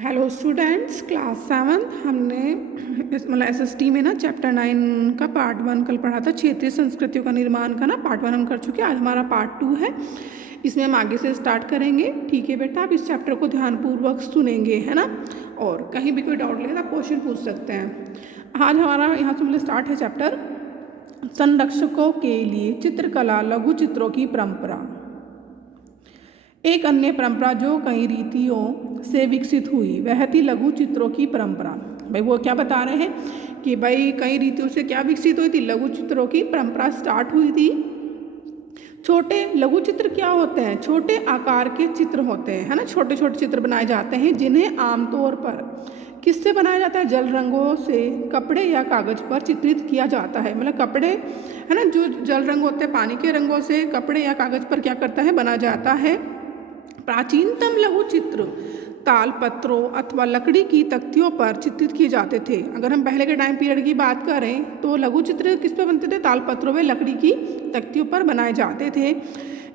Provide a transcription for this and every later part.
Hello students, class 7 हमने मतलब SST में ना चैप्टर 9 का पार्ट 1 कल पढ़ा था। क्षेत्रीय संस्कृतियों का निर्माण का ना पार्ट 1 हम कर चुके हैं। आज हमारा पार्ट 2 है, इसमें हम आगे से स्टार्ट करेंगे। ठीक है बेटा, आप इस चैप्टर को ध्यानपूर्वक सुनेंगे, है ना। और कहीं भी कोई डाउट लगे तो आप क्वेश्चन पूछ सकते हैं। आज हमारा यहाँ से मतलब स्टार्ट है चैप्टर संरक्षकों के लिए चित्रकला लघु चित्रों की परंपरा। एक अन्य परंपरा जो कई रीतियों से विकसित हुई वह थी लघु चित्रों की परंपरा। भाई वो क्या बता रहे हैं कि भाई कई रीतियों से क्या विकसित हुई थी, लघु चित्रों की परंपरा स्टार्ट हुई थी। छोटे लघु चित्र क्या होते हैं? छोटे आकार के चित्र होते हैं, है ना। छोटे छोटे चित्र बनाए जाते हैं जिन्हें आमतौर पर किससे बनाया जाता है? जल रंगों से कपड़े या कागज पर चित्रित किया जाता है। मतलब कपड़े, है ना, जो जल रंग होते हैं पानी के रंगों से कपड़े या कागज पर क्या करता है? बना जाता है। प्राचीनतम लघु चित्र ताल पत्रों अथवा लकड़ी की तख्तियों पर चित्रित किए जाते थे। अगर हम पहले के टाइम पीरियड की बात करें तो लघु चित्र किस पे बनते थे? ताल पत्रों में लकड़ी की तख्तियों पर बनाए जाते थे।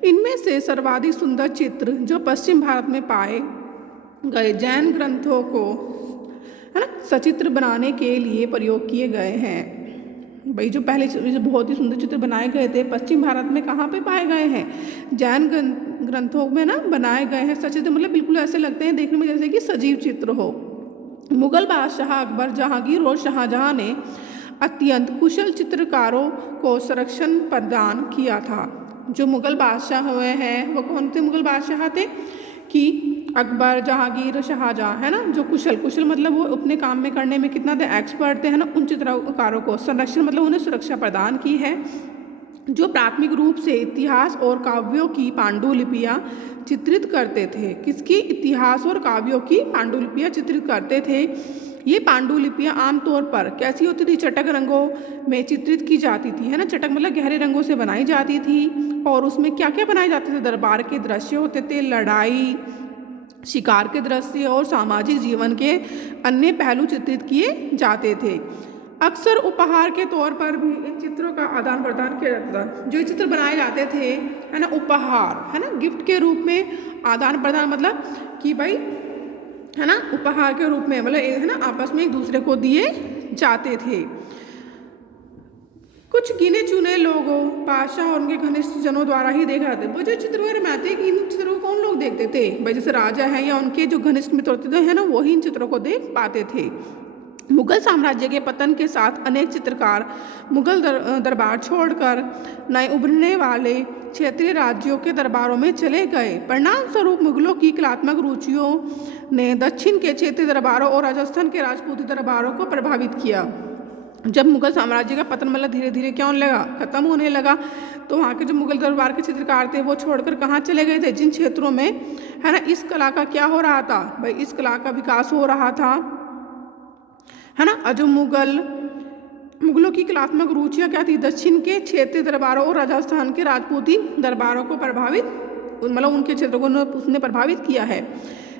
इनमें से सर्वाधिक सुंदर चित्र जो पश्चिम भारत में पाए गए जैन ग्रंथों को, है ना, सचित्र बनाने के लिए प्रयोग किए गए हैं। भाई जो पहले जो बहुत ही सुंदर चित्र बनाए गए थे पश्चिम भारत में कहाँ पे पाए गए हैं? जैन ग्रंथों में ना बनाए गए हैं सचित्र। मतलब बिल्कुल ऐसे लगते हैं देखने में जैसे कि सजीव चित्र हो। मुगल बादशाह अकबर, जहांगीर और शाहजहां ने अत्यंत कुशल चित्रकारों को संरक्षण प्रदान किया था। जो मुगल बादशाह हुए हैं वो कौन थे? मुगल बादशाह थे कि अकबर, जहांगीर, शाहजहां, है ना, जो कुशल मतलब वो अपने काम में करने में कितना थे? एक्सपर्ट थे, है ना। उन चित्रकारों को संरक्षण मतलब उन्हें सुरक्षा प्रदान की है जो प्राथमिक रूप से इतिहास और काव्यों की पांडुलिपियाँ चित्रित करते थे। किसकी? इतिहास और काव्यों की पांडुलिपियाँ चित्रित करते थे। ये पांडुलिपियाँ आमतौर पर कैसी होती थी? चटक रंगों में चित्रित की जाती थी, है ना। चटक मतलब गहरे रंगों से बनाई जाती थी। और उसमें क्या क्या बनाए जाते थे? दरबार के दृश्य होते थे, लड़ाई, शिकार के दृश्य और सामाजिक जीवन के अन्य पहलू चित्रित किए जाते थे। अक्सर उपहार के तौर पर भी इन चित्रों का आदान प्रदान किया जाता था। जो चित्र बनाए जाते थे, है ना, उपहार, है ना, गिफ्ट के रूप में आदान प्रदान, मतलब कि भाई, है ना, उपहार के रूप में मतलब है ना, आपस में एक दूसरे को दिए जाते थे। कुछ गिने चुने लोगों, बादशाह और उनके घनिष्ठ जनों द्वारा ही देखा जाता है। वो जो चित्र वगैरह बनाते हैं कि इन चित्रों को कौन लोग देखते थे? भाई जैसे राजा हैं या उनके जो घनिष्ठ मित्र होते थे, है ना, वही इन चित्रों को देख पाते थे। मुगल साम्राज्य के पतन के साथ अनेक चित्रकार मुगल दरबार छोड़कर नए उभरने वाले क्षेत्रीय राज्यों के दरबारों में चले गए। परिणाम स्वरूप मुगलों की कलात्मक रुचियों ने दक्षिण के क्षेत्रीय दरबारों और राजस्थान के राजपूती दरबारों को प्रभावित किया। जब मुगल साम्राज्य का पतन मतलब धीरे धीरे क्या होने लगा? खत्म होने लगा, तो वहाँ के जो मुगल दरबार के चित्रकार थे वो छोड़कर कहाँ चले गए थे? जिन क्षेत्रों में, है ना, इस कला का क्या हो रहा था? भाई इस कला का विकास हो रहा था, है ना। जो मुगलों की कलात्मक रुचियाँ क्या थी? दक्षिण के क्षेत्रीय दरबारों और राजस्थान के राजपूती दरबारों को प्रभावित, मतलब उनके क्षेत्रों को उसने प्रभावित किया है।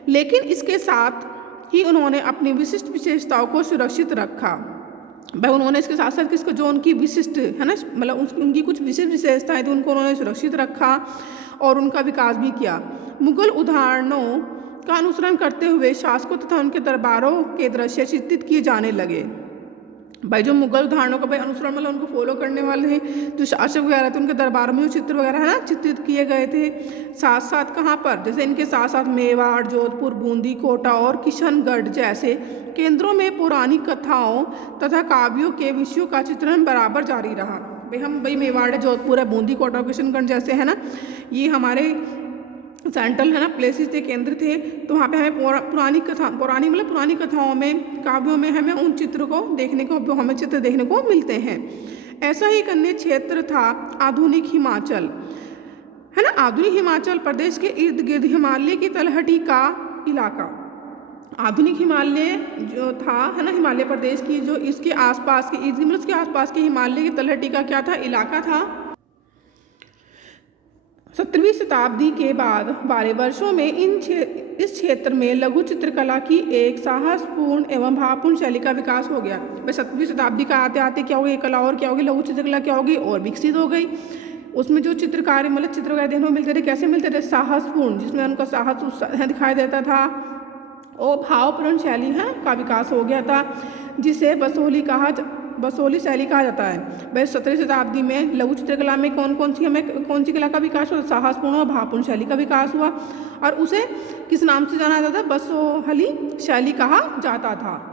लेकिन इसके साथ ही उन्होंने अपनी विशिष्ट विशेषताओं को सुरक्षित रखा। भाई उन्होंने इसके साथ साथ किसको, जो उनकी विशिष्ट, है ना, मतलब उनकी कुछ विशिष्ट विशेषताएं थी उनको उन्होंने सुरक्षित रखा और उनका विकास भी किया। मुगल उदाहरणों का अनुसरण करते हुए शासकों तथा उनके दरबारों के दृश्य चित्रित किए जाने लगे। भाई जो मुगल उदाहरणों का भाई अनुसरण मतलब उनको फॉलो करने वाले जो शासक वगैरह थे उनके दरबार में जो चित्र वगैरह, है ना, चित्रित किए गए थे। साथ साथ कहाँ पर? जैसे इनके साथ साथ मेवाड़, जोधपुर, बूंदी, कोटा और किशनगढ़ जैसे केंद्रों में पुरानी कथाओं तथा काव्यों के विषयों का चित्रण बराबर जारी रहा। भाई मेवाड़ है, जोधपुर है, बूंदी, कोटा, किशनगढ़ जैसे, है ना, ये हमारे सेंट्रल, है ना, प्लेसेस थे, केंद्र थे। तो वहाँ पे हमें पुरानी कथाओं में, काव्यों में हमें उन चित्र को देखने को, हमें चित्र देखने को मिलते हैं। ऐसा ही एक अन्य क्षेत्र था आधुनिक हिमाचल, है ना। आधुनिक हिमाचल प्रदेश के इर्द गिर्द हिमालय की तलहटी का इलाका। आधुनिक हिमालय जो था, है ना, हिमालय प्रदेश की जो इसके आसपास के इर्द गिर्द, उसके आसपास के हिमालय की तलहटी का क्या था? इलाका था। 17वीं शताब्दी के बाद 12 वर्षों में इस क्षेत्र में लघु चित्रकला की एक साहसपूर्ण एवं भावपूर्ण शैली का विकास हो गया। 17वीं शताब्दी का आते आते क्या हो गई? कला और क्या होगी? लघु चित्रकला क्या होगी? और विकसित हो गई। उसमें जो चित्रकार मतलब चित्र वगैरह देखने को मिलते थे, कैसे मिलते थे? साहसपूर्ण, जिसमें उनका साहस उत्साह दिखाई देता था और भावपूर्ण शैली का विकास हो गया था, जिसे बसोली शैली कहा जाता है। वह 17वीं शताब्दी में लघु चित्रकला में कौन सी कला का विकास हुआ? साहसपूर्ण और भावपूर्ण शैली का विकास हुआ, और उसे किस नाम से जाना जाता था? बसोहली शैली कहा जाता था।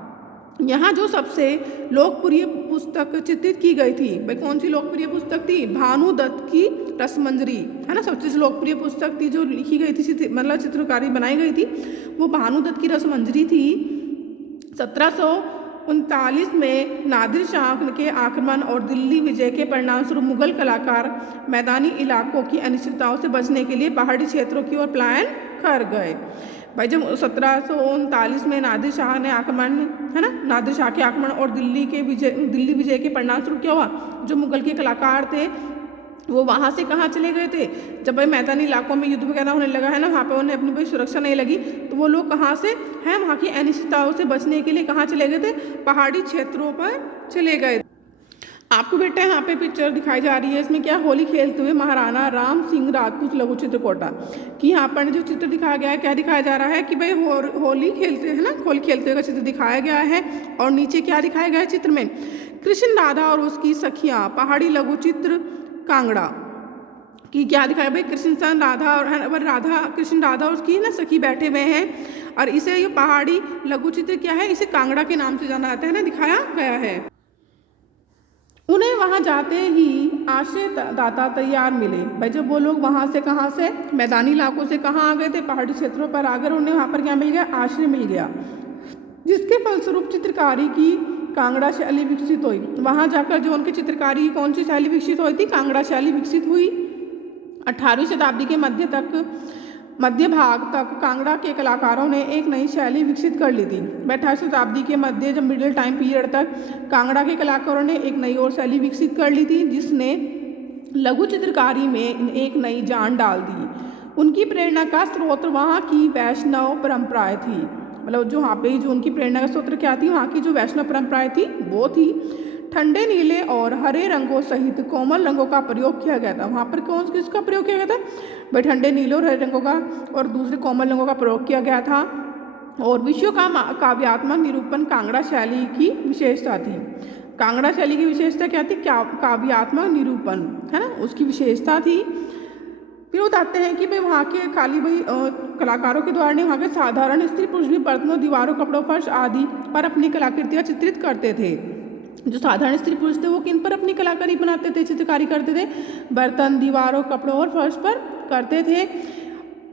यहाँ जो सबसे लोकप्रिय पुस्तक चित्रित की गई थी, भाई कौन सी लोकप्रिय पुस्तक थी? भानु दत्त की रसमंजरी, है ना, सबसे लोकप्रिय पुस्तक थी जो लिखी गई थी, मतलब चित्रकारी बनाई गई थी, वो भानु दत्त की रसमंजरी थी। 1739 में नादिर शाह के आक्रमण और दिल्ली विजय के परिणामस्वरूप मुगल कलाकार मैदानी इलाकों की अनिश्चितताओं से बचने के लिए पहाड़ी क्षेत्रों की ओर पलायन कर गए। भाई जब 1739 में नादिर शाह ने आक्रमण, है ना, नादिर शाह के आक्रमण और दिल्ली विजय के परिणामस्वरूप क्या हुआ? जो मुगल के कलाकार थे वो वहाँ से कहाँ चले गए थे? जब भाई मैदानी इलाकों में युद्ध वगैरह होने लगा, है ना, वहाँ पे उन्हें अपनी कोई सुरक्षा नहीं लगी, तो वो लोग कहाँ से हैं, वहाँ की अनिश्चितताओं से बचने के लिए कहाँ चले गए थे? पहाड़ी क्षेत्रों पर चले गए। आपको बेटा यहाँ पे पिक्चर दिखाई जा रही है, इसमें क्या? होली खेलते हुए महाराणा राम सिंह राजपूत लघु चित्रकोटा कि यहाँ पर जो चित्र दिखाया गया है, क्या दिखाया जा रहा है कि भाई होली खेलते हैं ना, होली खेलते हुए का चित्र दिखाया गया है। और नीचे क्या दिखाया गया है चित्र में? कृष्ण राधा और उसकी सखियाँ, पहाड़ी लघु चित्र कांगड़ा कि क्या दिखाया भाई? कृष्ण राधा और कृष्ण राधा और उसकी ना सखी बैठे हुए हैं, और इसे ये पहाड़ी लघु चित्र क्या है? इसे कांगड़ा के नाम से जाना जाता है ना, दिखाया गया है। उन्हें वहाँ जाते ही आश्रय दाता तैयार मिले। भाई जब वो लोग वहाँ से कहाँ से, मैदानी इलाकों से कहाँ आ गए थे? पहाड़ी क्षेत्रों पर आकर उन्हें वहाँ पर क्या मिल गया? आश्रय मिल गया, जिसके फलस्वरूप चित्रकारी की कांगड़ा शैली विकसित हुई। वहाँ जाकर जो उनकी चित्रकारी की कौन सी शैली विकसित हुई थी? कांगड़ा शैली विकसित हुई। 18वीं शताब्दी के मध्य भाग तक कांगड़ा के कलाकारों ने एक नई शैली विकसित कर ली थी। 18वीं शताब्दी के मध्य, जब मिडिल टाइम पीरियड तक, कांगड़ा के कलाकारों ने एक नई और शैली विकसित कर ली थी, जिसने लघु चित्रकारी में एक नई जान डाल दी। उनकी प्रेरणा का स्रोत वहाँ की वैष्णव परंपराएं थी, मतलब जो वहाँ पे जो उनकी प्रेरणा का स्रोत क्या थी? वहाँ की जो वैष्णव परंपराएं थी वो थी। ठंडे नीले और हरे रंगों सहित कोमल रंगों का प्रयोग किया गया था। वहाँ पर किसका प्रयोग किया गया था? भाई ठंडे नीले और हरे रंगों का और दूसरे कोमल रंगों का प्रयोग किया गया था। और विश्व का काव्यात्मक निरूपण कांगड़ा शैली की विशेषता थी। कांगड़ा शैली की विशेषता क्या थी? काव्यात्मक निरूपण, है ना, उसकी विशेषता थी। फिर बताते हैं कि भाई वहाँ के कलाकारों के द्वारा ने वहाँ के साधारण स्त्री पुरुष भी बर्तनों, दीवारों, कपड़ों, फर्श आदि पर अपनी कलाकृतियाँ चित्रित करते थे। जो साधारण स्त्री पुरुष थे वो किन पर अपनी कलाकारी बनाते थे, चित्रकारी करते थे? बर्तन, दीवारों, कपड़ों और फर्श पर करते थे।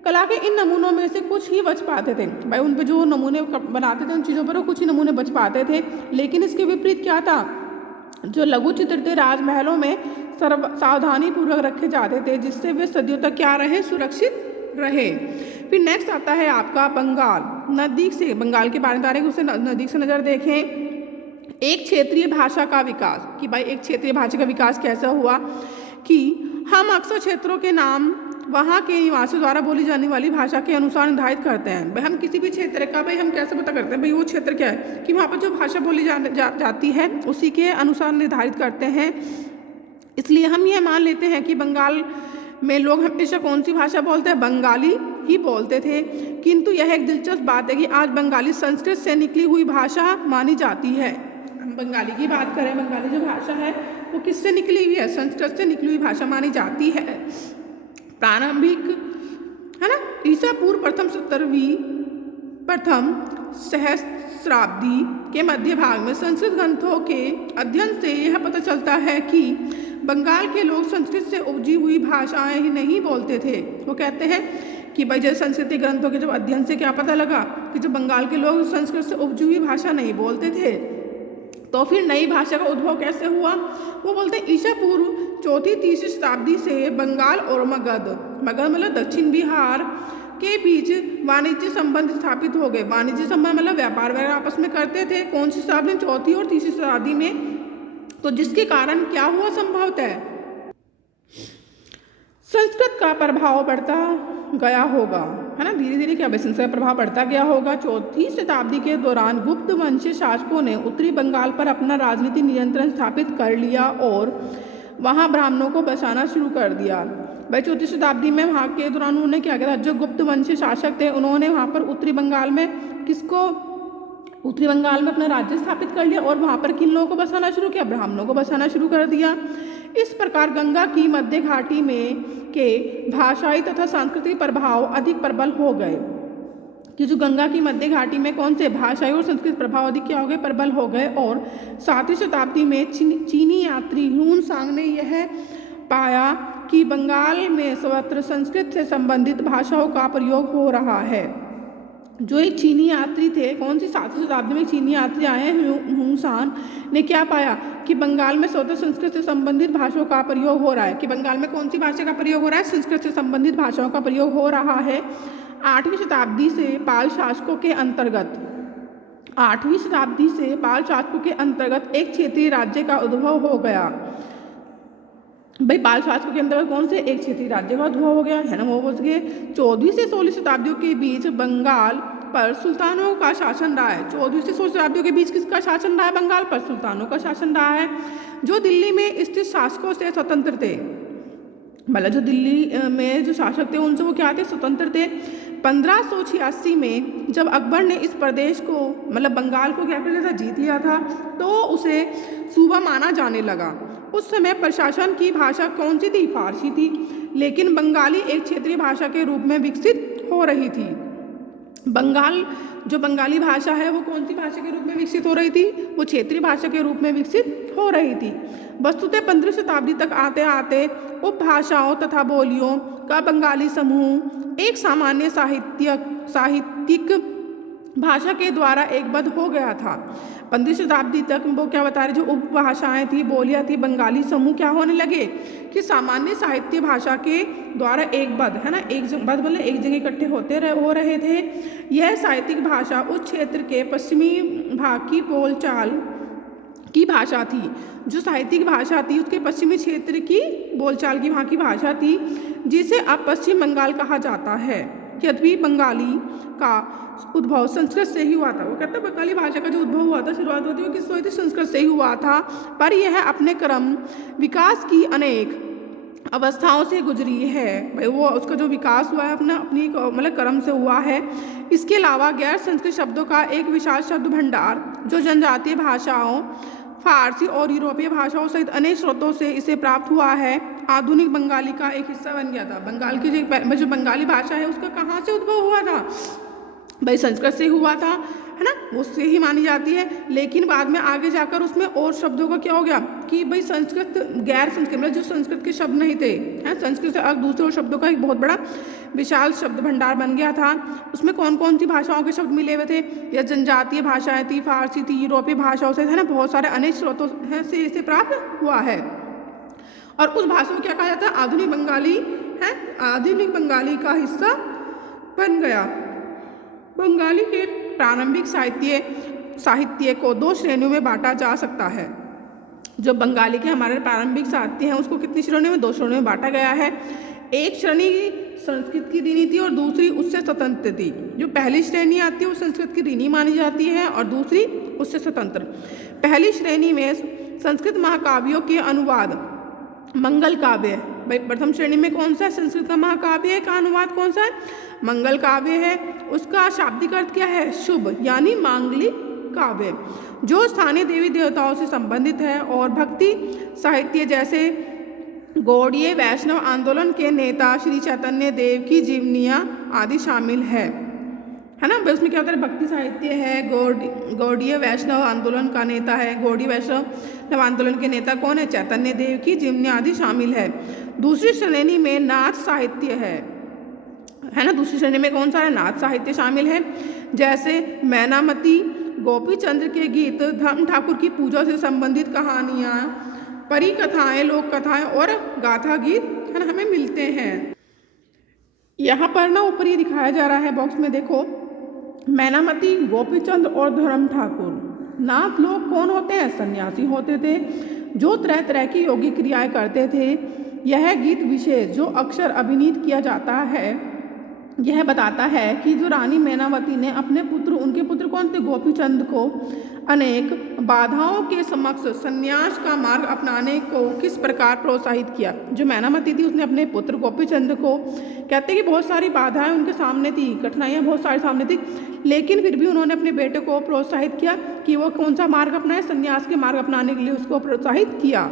कला के इन नमूनों में से कुछ ही बच पाते थे। भाई उन पर जो नमूने बनाते थे उन चीज़ों पर वो कुछ ही नमूने बच पाते थे। लेकिन इसके विपरीत क्या था? जो लघु चित्र थे राजमहलों में सावधानी पूर्वक रखे जाते थे, जिससे वे सदियों तक क्या रहे? सुरक्षित रहे। फिर नेक्स्ट आता है आपका बंगाल। बंगाल के बारे में बता रहे हैं, उसे नज़दीक से नज़र देखें। एक क्षेत्रीय भाषा का विकास कि भाई एक क्षेत्रीय भाषा का विकास कैसा हुआ? कि हम अक्सर क्षेत्रों के नाम वहाँ के निवासियों द्वारा बोली जाने वाली भाषा के अनुसार निर्धारित करते हैं। भाई हम किसी भी क्षेत्र का भाई हम कैसे पता करते हैं भाई वो क्षेत्र क्या है? कि वहाँ पर जो भाषा बोली जाती है उसी के अनुसार निर्धारित करते हैं। इसलिए हम ये मान लेते हैं कि बंगाल में लोग हमेशा कौन सी भाषा बोलते हैं? बंगाली ही बोलते थे। किंतु यह एक दिलचस्प बात है कि आज बंगाली संस्कृत से निकली हुई भाषा मानी जाती है। हम बंगाली की बात करें, बंगाली जो भाषा है वो किससे निकली हुई है? संस्कृत से निकली हुई भाषा मानी जाती है। प्रारंभिक, है ना, ईसा पूर्व प्रथम सहस्राब्दी के मध्य भाग में संस्कृत ग्रंथों के अध्ययन से यह पता चलता है कि बंगाल के लोग संस्कृत से उपजी हुई भाषाएं ही नहीं बोलते थे। वो कहते हैं कि भाई जैसे संस्कृत ग्रंथों के जब अध्ययन से क्या पता लगा कि जो बंगाल के लोग संस्कृत से उपजी हुई भाषा नहीं बोलते थे, तो फिर नई भाषा का उद्भव कैसे हुआ? वो बोलते हैं ईसा पूर्व 4वीं-3वीं शताब्दी से बंगाल और मगध मतलब दक्षिण बिहार के बीच वाणिज्य संबंध स्थापित हो गए। वाणिज्य संबंध मतलब व्यापार वगैरह आपस में करते थे। कौन सी शताब्दी? 4वीं और 3वीं शताब्दी में। तो जिसके कारण क्या हुआ? संभवतः संस्कृत का प्रभाव बढ़ता गया होगा, है ना, धीरे धीरे क्या संस्कृत का प्रभाव बढ़ता गया होगा। 4वीं शताब्दी के दौरान गुप्त वंशीय शासकों ने उत्तरी बंगाल पर अपना राजनीतिक नियंत्रण स्थापित कर लिया और वहाँ ब्राह्मणों को बसाना शुरू कर दिया। भाई 4वीं शताब्दी में वहाँ के दौरान उन्होंने क्या किया था? जो गुप्त वंशीय शासक थे उन्होंने वहाँ पर उत्तरी बंगाल में किसको, उत्तरी बंगाल में अपना राज्य स्थापित कर लिया और वहाँ पर किन लोगों को बसाना शुरू किया, ब्राह्मणों को बसाना शुरू कर दिया। इस प्रकार गंगा की मध्य घाटी में के भाषाई तथा सांस्कृतिक प्रभाव अधिक प्रबल हो गए, कि जो गंगा की मध्य घाटी में कौन से भाषाई और संस्कृत प्रभाव अधिक क्या हो गए, प्रबल हो गए। और 7वीं शताब्दी में चीनी यात्री ह्यून सांग ने यह पाया कि बंगाल में सर्वत्र संस्कृत से संबंधित भाषाओं का प्रयोग हो रहा है। जो एक चीनी यात्री थे, कौन सी 7वीं शताब्दी में चीनी यात्री आए हैं, ह्यून सांग ने क्या पाया कि बंगाल में सर्वत्र संस्कृत से संबंधित भाषाओं का प्रयोग हो रहा है, कि बंगाल में कौन सी भाषा का प्रयोग हो रहा है, संस्कृत से संबंधित भाषाओं का प्रयोग हो रहा है। 8वीं शताब्दी से पाल शासकों के अंतर्गत एक क्षेत्रीय राज्य का उद्भव हो गया। भाई पाल शासकों के अंतर्गत कौन से, एक क्षेत्रीय राज्य का उद्भव हो गया, है ना, वो बच गए। 14वीं से 16वीं शताब्दियों के बीच बंगाल पर सुल्तानों का शासन रहा है। 14वीं से 16वीं शताब्दियों के बीच किसका शासन रहा है, बंगाल पर सुल्तानों का शासन रहा है, जो दिल्ली में स्थित शासकों से स्वतंत्र थे। मतलब जो दिल्ली में जो शासक थे उनसे वो क्या थे, स्वतंत्र थे। 1586 में जब अकबर ने इस प्रदेश को, मतलब बंगाल को क्या कर लिया था, जीत लिया था, तो उसे सूबा माना जाने लगा। उस समय प्रशासन की भाषा कौन सी थी, फारसी थी, लेकिन बंगाली एक क्षेत्रीय भाषा के रूप में विकसित हो रही थी। जो बंगाली भाषा है वो कौन सी भाषा के रूप में विकसित हो रही थी, वो क्षेत्रीय भाषा के रूप में विकसित हो रही थी। वस्तुतः 15वीं शताब्दी तक आते आते उपभाषाओं तथा बोलियों का बंगाली समूह एक सामान्य साहित्यिक भाषा के द्वारा एकबद्ध हो गया था। 15वीं शताब्दी तक वो क्या बता रहे, जो उपभाषाएं थी, बोलियां थी, बंगाली समूह क्या होने लगे कि सामान्य साहित्य भाषा के द्वारा एकबद्ध, है ना, एक मतलब एक जगह इकट्ठे हो रहे थे। यह साहित्यिक भाषा उस क्षेत्र के पश्चिमी भाग की बोलचाल की भाषा थी। जो साहित्यिक भाषा थी उसके पश्चिमी क्षेत्र की बोलचाल की वहाँ की भाषा थी, जिसे अब पश्चिम बंगाल कहा जाता है। यद्यपि बंगाली का उद्भव संस्कृत से ही हुआ था, वो कहते हैं बंगाली भाषा का जो उद्भव हुआ था, शुरुआत होती है वो किससे हुई थी, संस्कृत से ही हुआ था, पर यह अपने क्रम विकास की अनेक अवस्थाओं से गुजरी है। भाई वो उसका जो विकास हुआ है अपनी मतलब क्रम से हुआ है। इसके अलावा गैर संस्कृत शब्दों का एक विशाल शब्द भंडार जो जनजातीय भाषाओं, फारसी और यूरोपीय भाषाओं सहित अनेक स्रोतों से इसे प्राप्त हुआ है, आधुनिक बंगाली का एक हिस्सा बन गया था। बंगाल की जो बंगाली भाषा है उसका कहाँ से उद्भव हुआ था, भाई संस्कृत से हुआ था, है ना, उससे ही मानी जाती है। लेकिन बाद में आगे जाकर उसमें और शब्दों का क्या हो गया कि भाई संस्कृत गैर संस्कृत मतलब जो संस्कृत के शब्द नहीं थे, हैं, संस्कृत से अलग दूसरे शब्दों का एक बहुत बड़ा विशाल शब्द भंडार बन गया था। उसमें कौन कौन सी भाषाओं के शब्द मिले हुए थे, या जनजातीय भाषाएं थी, फारसी थी, यूरोपीय भाषाओं से, है ना, बहुत सारे अनेक स्रोतों से इसे प्राप्त हुआ है। और उस भाषा को क्या कहा जाता है, आधुनिक बंगाली, है, आधुनिक बंगाली का हिस्सा बन गया। बंगाली के प्रारंभिक साहित्य को 2 श्रेणियों में बांटा जा सकता है। जो बंगाली के हमारे प्रारंभिक साहित्य हैं उसको कितनी श्रेणियों में, 2 श्रेणियों में बांटा गया है। एक श्रेणी संस्कृत की ऋणी थी और दूसरी उससे स्वतंत्र थी। जो पहली श्रेणी आती है वो संस्कृत की ऋणी मानी जाती है और दूसरी उससे स्वतंत्र। पहली श्रेणी में संस्कृत महाकाव्यों के अनुवाद, मंगल काव्य। भाई प्रथम श्रेणी में कौन सा है, संस्कृत का महाकाव्य का अनुवाद कौन सा है, मंगल काव्य है। उसका शाब्दिक अर्थ क्या है, शुभ, यानी मांगलिक काव्य, जो स्थानीय देवी देवताओं से संबंधित है और भक्ति साहित्य जैसे गौड़ीय वैष्णव आंदोलन के नेता श्री चैतन्य देव की जीवनियाँ आदि शामिल है ना। उसमें क्या होता है, भक्ति साहित्य है, गौड़ीय वैष्णव आंदोलन का नेता है, गौड़ीय वैष्णव आंदोलन के नेता कौन है, चैतन्य देव की जीवनियाँ आदि शामिल है। दूसरी श्रेणी में नाच साहित्य है ना, दूसरी श्रेणी में कौन सा है, नाच साहित्य शामिल है, जैसे मैनामती, गोपी चंद्र के गीत, धर्म ठाकुर की पूजा से संबंधित कहानियाँ, परी कथाएँ, लोक कथाएँ और गाथा गीत, है ना, हमें मिलते हैं। यहाँ पर ना ऊपर ये दिखाया जा रहा है बॉक्स में, देखो, मैनामती, गोपीचंद और धर्म ठाकुर नाथ लोग कौन होते हैं, सन्यासी होते थे जो तरह तरह की योगिक क्रियाएं करते थे। यह गीत विशेष जो अक्सर अभिनीत किया जाता है यह बताता है कि जो रानी मैनावती ने अपने पुत्र, उनके पुत्र कौन थे, गोपीचंद को अनेक बाधाओं के समक्ष संन्यास का मार्ग अपनाने को किस प्रकार प्रोत्साहित किया। जो मैनामती थी उसने अपने पुत्र गोपीचंद को, कहते हैं कि बहुत सारी बाधाएं उनके सामने थी, कठिनाइयां बहुत सारी सामने थी, लेकिन फिर भी उन्होंने अपने बेटे को प्रोत्साहित किया कि वो कौन सा मार्ग अपनाए, संन्यास के मार्ग अपनाने के लिए उसको प्रोत्साहित किया।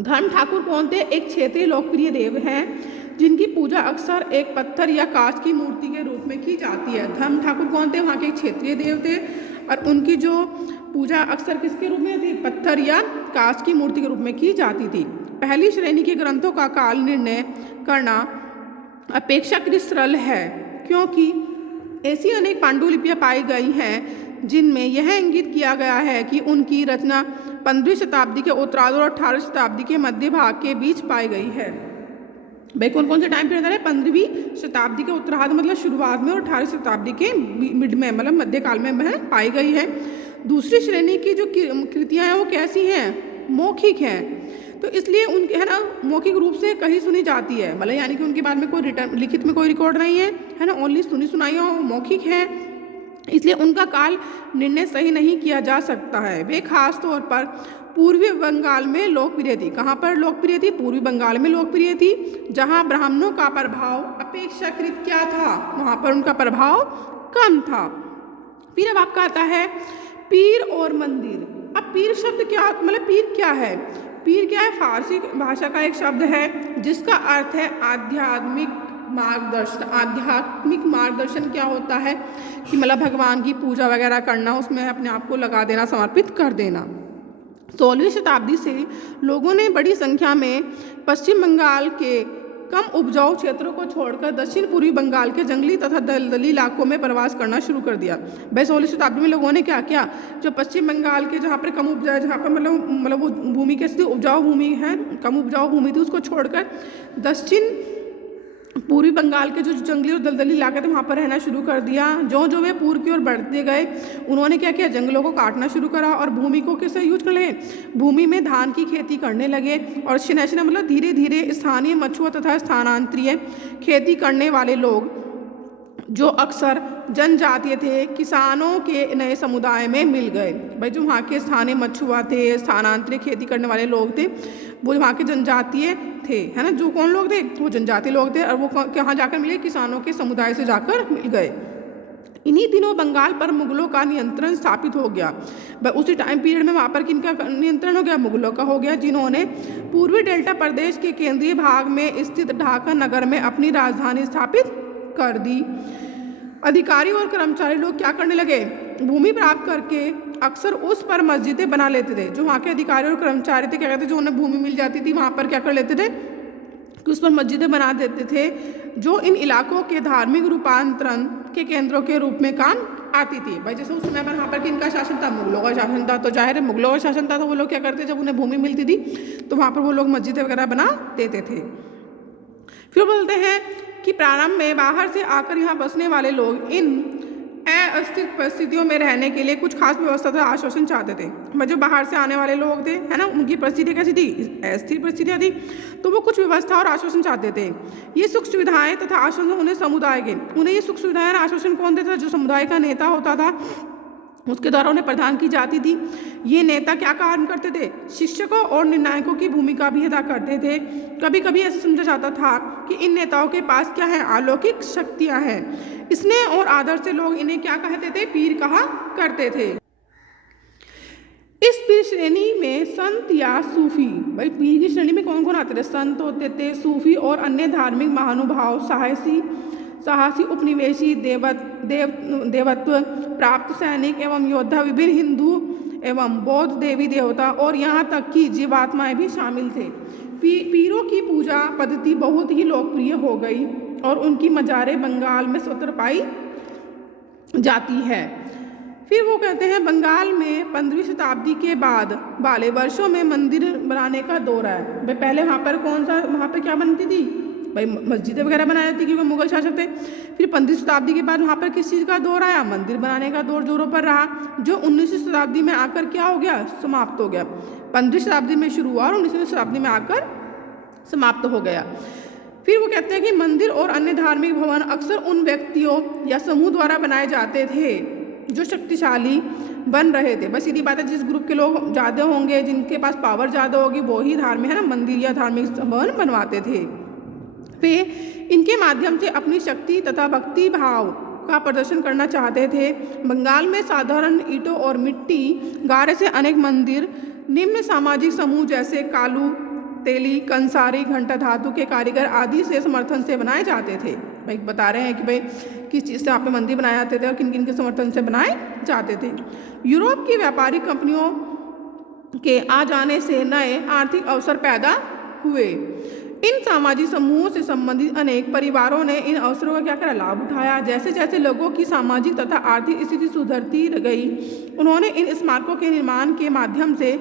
धर्म ठाकुर कौन थे? एक क्षेत्रीय लोकप्रिय देव हैं जिनकी पूजा अक्सर एक पत्थर या कांच की मूर्ति के रूप में की जाती है। धर्म ठाकुर कौन थे? वहाँ के एक क्षेत्रीय देव थे और उनकी जो पूजा अक्सर किसके रूप में थी? पत्थर या कांच की मूर्ति के रूप में की जाती थी। पहली श्रेणी के ग्रंथों का काल निर्णय करना अपेक्षाकृत सरल है, क्योंकि ऐसी अनेक पांडुलिपियाँ पाई गई हैं जिनमें यह इंगित किया गया है कि उनकी रचना 15वीं शताब्दी के उत्तरार्ध और 18वीं शताब्दी के मध्य भाग के बीच पाई गई है। भाई कौन कौन से टाइम पीरियड है? 15वीं शताब्दी के उत्तरार्ध मतलब शुरुआत में और 18वीं शताब्दी के मिड में मतलब मध्यकाल में पाई गई है। दूसरी श्रेणी की जो कृतियाँ हैं वो कैसी हैं? मौखिक हैं, तो इसलिए उनके है ना मौखिक रूप से कहीं सुनी जाती है, मतलब यानी कि उनके बाद में कोई रिटर्न लिखित में कोई रिकॉर्ड नहीं है ना, ओनली सुनी सुनाई और मौखिक है, इसलिए उनका काल निर्णय सही नहीं किया जा सकता है। वे खास तौर पर पूर्वी बंगाल में लोकप्रिय थी। कहाँ पर लोकप्रिय थी? पूर्वी बंगाल में लोकप्रिय थी, जहाँ ब्राह्मणों का प्रभाव अपेक्षाकृत क्या था? वहाँ पर उनका प्रभाव कम था। फिर अब आपका आता है पीर और मंदिर। अब पीर शब्द क्या, मतलब पीर क्या है? पीर क्या है? फारसी भाषा का एक शब्द है जिसका अर्थ है आध्यात्मिक मार्गदर्शन। आध्यात्मिक मार्गदर्शन क्या होता है कि मतलब भगवान की पूजा वगैरह करना, उसमें अपने आप को लगा देना, समर्पित कर देना। 16वीं शताब्दी से लोगों ने बड़ी संख्या में पश्चिम बंगाल के कम उपजाऊ क्षेत्रों को छोड़कर दक्षिण पूर्वी बंगाल के जंगली तथा दलदली इलाकों में प्रवास करना शुरू कर दिया। भाई 16वीं शताब्दी में लोगों ने क्या किया? जो पश्चिम बंगाल के जहाँ पर कम उपजाऊ, जहाँ पर मतलब वो भूमि कैसी थी? उपजाऊ भूमि है, कम उपजाऊ भूमि थी, उसको छोड़कर दक्षिण पूर्वी बंगाल के जो जंगली और दलदली इलाके थे वहाँ पर रहना शुरू कर दिया। जो जो वे पूर्व की ओर बढ़ते गए उन्होंने क्या किया? जंगलों को काटना शुरू करा और भूमि को किससे यूज कर लगे? भूमि में धान की खेती करने लगे और शिनैशिना मतलब धीरे धीरे स्थानीय मछुआ तथा स्थानांतरीय खेती करने वाले लोग जो अक्सर जनजातीय थे किसानों के नए समुदाय में मिल गए। भाई जो वहाँ के स्थानीय मछुआ थे, स्थानांतरित खेती करने वाले लोग थे, वो वहाँ के जनजातीय थे, है ना। जो कौन लोग थे? वो जनजातीय लोग थे और वो कहाँ जाकर मिले? किसानों के समुदाय से जाकर मिल गए। इन्हीं दिनों बंगाल पर मुगलों का नियंत्रण स्थापित हो गया। उसी टाइम पीरियड में वहाँ पर किनका नियंत्रण हो गया? मुगलों का हो गया, जिन्होंने पूर्वी डेल्टा प्रदेश के केंद्रीय भाग में स्थित ढाका नगर में अपनी राजधानी स्थापित कर दी। अधिकारी और कर्मचारी लोग क्या करने लगे? भूमि प्राप्त करके अक्सर उस पर मस्जिदें बना लेते थे। जो वहाँ के अधिकारी और कर्मचारी थे क्या कहते थे? जो उन्हें भूमि मिल जाती थी वहाँ पर क्या कर लेते थे कि उस पर मस्जिदें बना देते थे, जो इन इलाकों के धार्मिक रूपांतरण के केंद्रों के रूप में काम आती थी। भाई जैसे उस समय पर वहाँ पर किनका शासन था? मुगलों का शासन था। तो जाहिर है मुगलों का शासन था तो वो लोग क्या करते? जब उन्हें भूमि मिलती थी तो वहाँ पर वो लोग मस्जिदें वगैरह बना देते थे। फिर बोलते हैं कि प्रारंभ में बाहर से आकर यहाँ बसने वाले लोग इन अस्थिर परिस्थितियों में रहने के लिए कुछ खास व्यवस्था तथा आश्वासन चाहते थे। जो बाहर से आने वाले लोग थे, है ना, उनकी परिस्थिति कैसी थी? अस्थिर परिस्थितियाँ थी, तो वो कुछ व्यवस्था और आश्वासन चाहते थे। ये सुख सुविधाएं तथा आश्वासन उन्हें समुदाय के, उन्हें ये सुख सुविधाएं और आश्वासन कौन देता था? जो समुदाय का नेता होता था उसके द्वारा उन्हें प्रदान की जाती थी। ये नेता क्या काम करते थे? शिक्षकों और निर्णायकों की भूमिका भी अदा करते थे। कभी कभी ऐसा समझा जाता था कि इन नेताओं के पास क्या है? अलौकिक शक्तियां हैं। स्नेह और आदर से लोग इन्हें क्या कहते थे? पीर कहा करते थे। इस पीर श्रेणी में संत या सूफी, भाई पीर की श्रेणी में कौन कौन आते थे? संत होते थे, सूफी और अन्य धार्मिक महानुभाव, साहसी उपनिवेशी, देवत्व प्राप्त सैनिक एवं योद्धा, विभिन्न हिंदू एवं बौद्ध देवी देवता और यहाँ तक कि जीवात्माएं भी शामिल थे। पीरों की पूजा पद्धति बहुत ही लोकप्रिय हो गई और उनकी मज़ारें बंगाल में स्वतंत्र पाई जाती है। फिर वो कहते हैं बंगाल में 15वीं शताब्दी के बाद वाले वर्षों में मंदिर बनाने का दौर है। भाई पहले वहाँ पर कौन सा, वहाँ पर क्या बनती थी? भाई मस्जिदें वगैरह बनाई जाती क्योंकि मुगल शासक थे। फिर 15वीं शताब्दी के बाद वहाँ पर किस चीज़ का दौर आया? मंदिर बनाने का दौर जोरों पर रहा, जो 19वीं शताब्दी में आकर क्या हो गया? समाप्त हो गया। 15वीं शताब्दी में शुरू हुआ और 19वीं शताब्दी में आकर समाप्त हो गया। फिर वो कहते हैं कि मंदिर और अन्य धार्मिक भवन अक्सर उन व्यक्तियों या समूह द्वारा बनाए जाते थे जो शक्तिशाली बन रहे थे। बस सीधी बात है, जिस ग्रुप के लोग ज़्यादा होंगे, जिनके पास पावर ज़्यादा होगी, वो ही धार्मिक है ना मंदिर या धार्मिक भवन बनवाते थे। वे इनके माध्यम से अपनी शक्ति तथा भक्ति भाव का प्रदर्शन करना चाहते थे। बंगाल में साधारण ईंटों और मिट्टी गारे से अनेक मंदिर निम्न सामाजिक समूह जैसे कालू, तेली, कंसारी, घंटा धातु के कारीगर आदि से समर्थन से बनाए जाते थे। भाई बता रहे हैं कि भाई किस चीज़ से यहाँ पे मंदिर बनाए जाते थे और किन किन के समर्थन से बनाए जाते थे। यूरोप की व्यापारिक कंपनियों के आ जाने से नए आर्थिक अवसर पैदा हुए। इन सामाजिक समूहों से संबंधित अनेक परिवारों ने इन अवसरों का क्या करा, लाभ उठाया। जैसे जैसे लोगों की सामाजिक तथा आर्थिक स्थिति सुधरती गई, उन्होंने इन स्मारकों के निर्माण के माध्यम से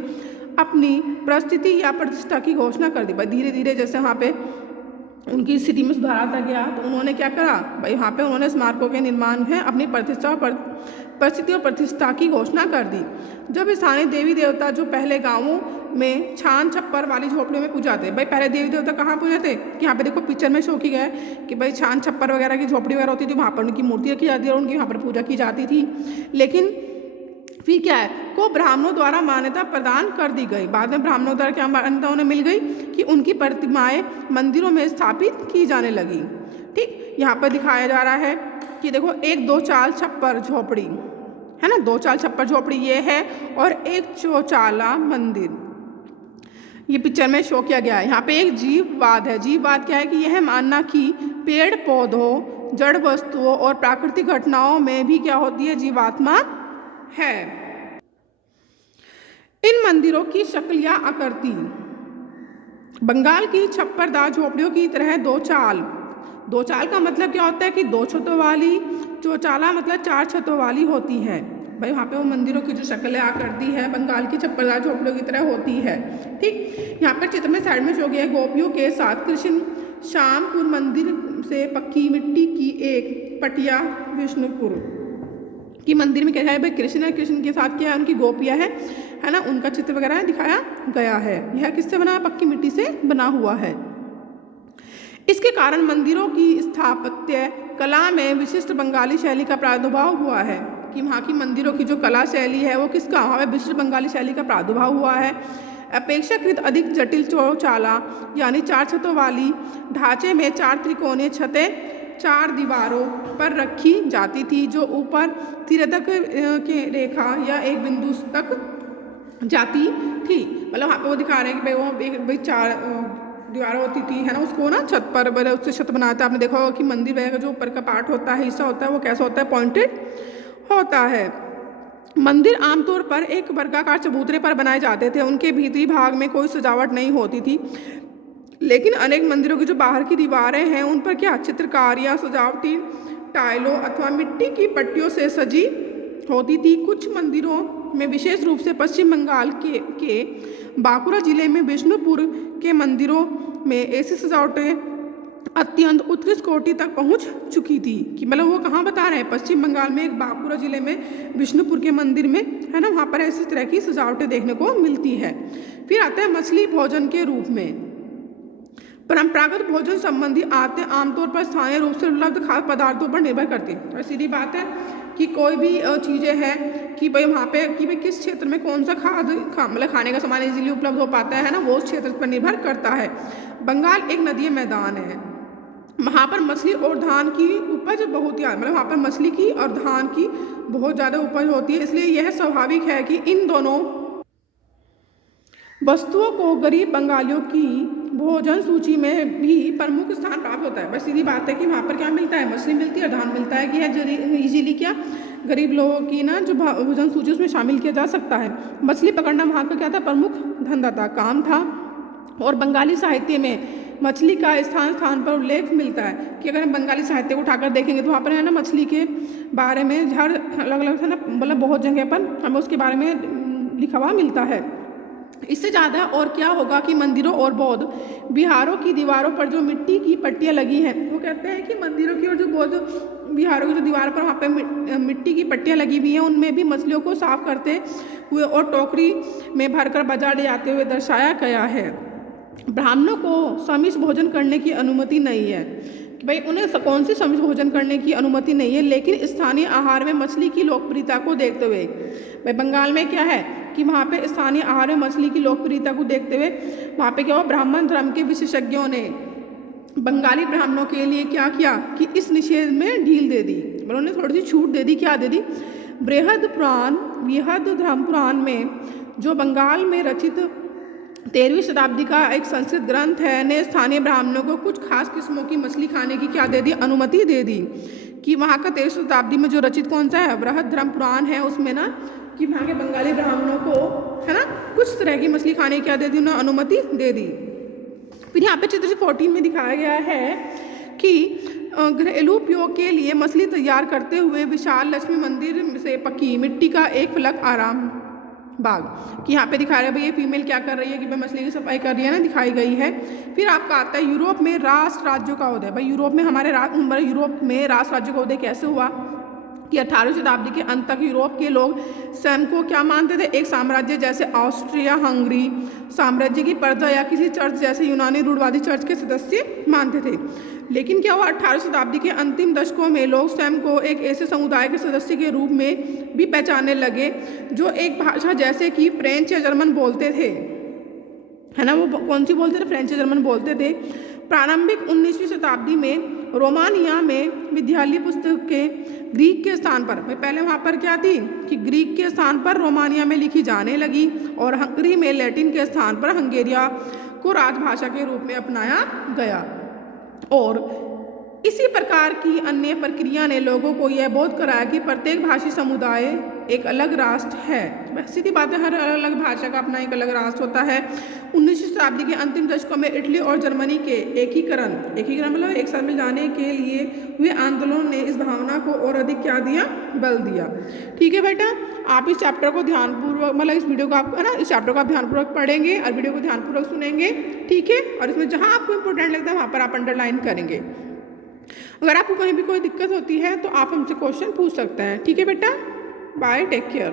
अपनी परिस्थिति या प्रतिष्ठा की घोषणा कर दी। भाई धीरे धीरे जैसे वहाँ पे उनकी स्थिति में सुधार आता गया, तो उन्होंने क्या करा, भाई वहाँ पे उन्होंने स्मारकों के निर्माण है अपनी परिस्थिति और प्रतिष्ठा की घोषणा कर दी। जब स्थानीय देवी देवता जो पहले गांवों में छान छप्पर वाली झोपड़ियों में पूजा थे, भाई पहले देवी देवता कहाँ पूजे थे कि यहाँ पे देखो पिक्चर में शो किया है कि भाई छान छप्पर वगैरह की झोपड़ी वगैरह होती थी, वहाँ पर उनकी मूर्तियाँ की जाती है और उनकी वहाँ पर पूजा की जाती थी। लेकिन फिर क्या है, को ब्राह्मणों द्वारा मान्यता प्रदान कर दी गई। बाद में ब्राह्मणों द्वारा क्या मान्यता उन्हें मिल गई कि उनकी प्रतिमाएं मंदिरों में स्थापित की जाने लगी। ठीक, यहाँ पर दिखाया जा रहा है कि देखो एक दो चाल छप्पर झोपड़ी है ना, दो चाल छप्पर झोपड़ी ये है और एक चौचाला मंदिर ये पिक्चर में शो किया गया है। यहाँ पे एक जीववाद है। जीववाद क्या है कि यह मानना कि पेड़ पौधों, जड़ वस्तुओं और प्राकृतिक घटनाओं में भी क्या होती है, जीवात्मा है। इन मंदिरों की शक्ल या आकृति बंगाल की छप्परदार झोपड़ियों की तरह दो चाल का मतलब क्या होता है कि दो छतों वाली, चौचाला मतलब चार छतों वाली होती है। भाई वहाँ पे वो मंदिरों की जो शक्ल आकृति है बंगाल की छप्परदार झोपड़ियों की तरह होती है। ठीक, यहाँ पर चित्र में साइड में शो गया है गोपियों के साथ कृष्ण श्यामपुर मंदिर से पक्की मिट्टी की एक पटिया विष्णुपुर कि मंदिर में क्या है, भाई कृष्ण है, कृष्ण के साथ क्या है, उनकी गोपियाँ है ना, उनका चित्र वगैरह दिखाया गया है। यह किससे बना, पक्की मिट्टी से बना हुआ है। इसके कारण मंदिरों की स्थापत्य कला में विशिष्ट बंगाली शैली का प्रादुर्भाव हुआ है कि वहाँ की मंदिरों की जो कला शैली है वो किसका, वहाँ पे विशिष्ट बंगाली शैली का प्रादुर्भाव हुआ है। अपेक्षाकृत अधिक जटिल चौचाला यानी चार छतों वाली ढांचे में चार त्रिकोणीय छतें चार दीवारों पर रखी जाती थी जो ऊपर तिरतक के रेखा या एक बिंदु तक जाती थी। मतलब वहाँ पे वो दिखा रहे हैं कि भाई वो एक भाई चार दीवारें होती थी है ना, उसको ना छत पर उससे छत बनाता है। आपने देखा होगा कि मंदिर वगैरह का जो ऊपर का पार्ट होता है, हिस्सा होता है, वो कैसा होता है, पॉइंटेड होता है। मंदिर आमतौर पर एक वर्गाकार चबूतरे पर बनाए जाते थे, उनके भीतरी भाग में कोई सजावट नहीं होती थी। लेकिन अनेक मंदिरों की जो बाहर की दीवारें हैं उन पर क्या चित्रकारियाँ सजावटी टाइलों अथवा मिट्टी की पट्टियों से सजी होती थी। कुछ मंदिरों में विशेष रूप से पश्चिम बंगाल के बांकुड़ा जिले में विष्णुपुर के मंदिरों में ऐसी सजावटें अत्यंत उत्कृष्ट कोटि तक पहुंच चुकी थी कि मतलब वो कहाँ बता रहे हैं, पश्चिम बंगाल में एक बांकुड़ा जिले में विष्णुपुर के मंदिर में है ना, वहाँ पर ऐसी तरह की सजावटें देखने को मिलती है। फिर आता है मछली भोजन के रूप में। परंपरागत भोजन संबंधी आदतें आमतौर पर स्थानीय रूप से उपलब्ध खाद्य पदार्थों पर निर्भर करती है। और सीधी बात है कि कोई भी चीज़ें हैं कि भाई वहाँ पे कि भाई किस क्षेत्र में कौन सा मतलब खाने का सामान इजीली उपलब्ध हो पाता है ना, वो उस क्षेत्र पर निर्भर करता है। बंगाल एक नदीय मैदान है, वहाँ पर मछली और धान की उपज बहुत ही मतलब वहाँ पर मछली की और धान की बहुत ज़्यादा उपज होती है, इसलिए यह स्वाभाविक है कि इन दोनों वस्तुओं को गरीब बंगालियों की भोजन सूची में भी प्रमुख स्थान प्राप्त होता है। बस सीधी बात है कि वहाँ पर क्या मिलता है, मछली मिलती है और धान मिलता है कि यह इजीली क्या गरीब लोगों की ना जो भोजन सूची उसमें शामिल किया जा सकता है। मछली पकड़ना वहाँ का क्या था, प्रमुख धंधा था, काम था। और बंगाली साहित्य में मछली का स्थान पर उल्लेख मिलता है कि अगर हम बंगाली साहित्य को उठाकर देखेंगे तो वहाँ पर है ना मछली के बारे में हर अलग अलग है ना मतलब बहुत जगह पर हमें उसके बारे में लिखा हुआ मिलता है। इससे ज़्यादा और क्या होगा कि मंदिरों और बौद्ध विहारों की दीवारों पर जो मिट्टी की पट्टियाँ लगी हैं, वो कहते हैं कि मंदिरों की और जो बौद्ध विहारों की जो दीवार पर वहाँ पे मिट्टी की पट्टियाँ लगी हुई हैं, उनमें भी मछलियों को साफ करते हुए और टोकरी में भरकर बाजार ले जाते हुए दर्शाया गया है। ब्राह्मणों को समिष्ट भोजन करने की अनुमति नहीं है कि भाई उन्हें कौन सी समिष्ट भोजन करने की अनुमति नहीं है, लेकिन स्थानीय आहार में मछली की लोकप्रियता को देखते हुए भाई बंगाल में क्या है कि वहाँ पे स्थानीय आहार में मछली की लोकप्रियता को देखते हुए वहाँ पे क्या हुआ, ब्राह्मण धर्म के विशेषज्ञों ने बंगाली ब्राह्मणों के लिए क्या किया कि इस निषेध में ढील दे दी, मतलब उन्हें थोड़ी सी छूट दे दी। क्या दे दी? बृहद धर्म पुराण में जो बंगाल में रचित 13वीं शताब्दी का एक संस्कृत ग्रंथ है ने स्थानीय ब्राह्मणों को कुछ खास किस्मों की मछली खाने की क्या दे दी? अनुमति दे दी। कि वहाँ का 13वीं शताब्दी में जो रचित कौन सा है? बृहद धर्म पुराण है। उसमें ना कि वहाँ के बंगाली ब्राह्मणों को है ना कुछ तरह की मछली खाने की क्या दे दी? उन्हें अनुमति दे दी। फिर यहाँ पे चित्र 14 में दिखाया गया है कि घरेलू उपयोग के लिए मछली तैयार करते हुए विशाल लक्ष्मी मंदिर से पकी मिट्टी का एक फलक आराम बाग, कि यहाँ पे दिखा रहे हैं भाई ये फीमेल क्या कर रही है कि भाई मछली की सफाई कर रही है ना, दिखाई गई है। फिर आपका आता है यूरोप में राष्ट्र राज्यों का उदय। भाई यूरोप में यूरोप में राष्ट्र राज्यों का उदय कैसे हुआ कि 18वीं शताब्दी के अंत तक यूरोप के लोग स्वयं को क्या मानते थे? एक साम्राज्य जैसे ऑस्ट्रिया हंगरी साम्राज्य की प्रजा या किसी चर्च जैसे यूनानी रूढ़वादी चर्च के सदस्य मानते थे। लेकिन क्या हुआ, 18वीं शताब्दी के अंतिम दशकों में लोग स्वयं को एक ऐसे समुदाय के सदस्य के रूप में भी पहचानने लगे जो एक भाषा जैसे कि फ्रेंच या जर्मन बोलते थे, है ना। वो कौन सी बोलते थे? फ्रेंच या जर्मन बोलते थे। प्रारंभिक 19वीं शताब्दी में रोमानिया में विद्यालय पुस्तकें ग्रीक के स्थान पर, पहले वहाँ पर क्या थी कि ग्रीक के स्थान पर रोमानिया में लिखी जाने लगी और हंगरी में लैटिन के स्थान पर हंगेरिया को राजभाषा के रूप में अपनाया गया। और इसी प्रकार की अन्य प्रक्रिया ने लोगों को यह बोध कराया कि प्रत्येक भाषी समुदाय एक अलग राष्ट्र है। सीधी बात है, हर अलग भाषा का अपना एक अलग राष्ट्र होता है। 19वीं शताब्दी के अंतिम दशकों में इटली और जर्मनी के एकीकरण मतलब एक साथ मिल जाने के लिए हुए आंदोलन ने इस भावना को और अधिक क्या दिया? बल दिया। ठीक है बेटा, आप इस चैप्टर को ध्यानपूर्वक मतलब इस वीडियो को आप है ना इस चैप्टर को आप ध्यानपूर्वक पढ़ेंगे और वीडियो को ध्यानपूर्वक सुनेंगे। ठीक है, और इसमें जहाँ आपको इंपॉर्टेंट लगता है वहाँ पर आप अंडरलाइन करेंगे। अगर आपको कहीं भी कोई दिक्कत होती है तो आप हमसे क्वेश्चन पूछ सकते हैं। ठीक है बेटा, बाय, टेक केयर।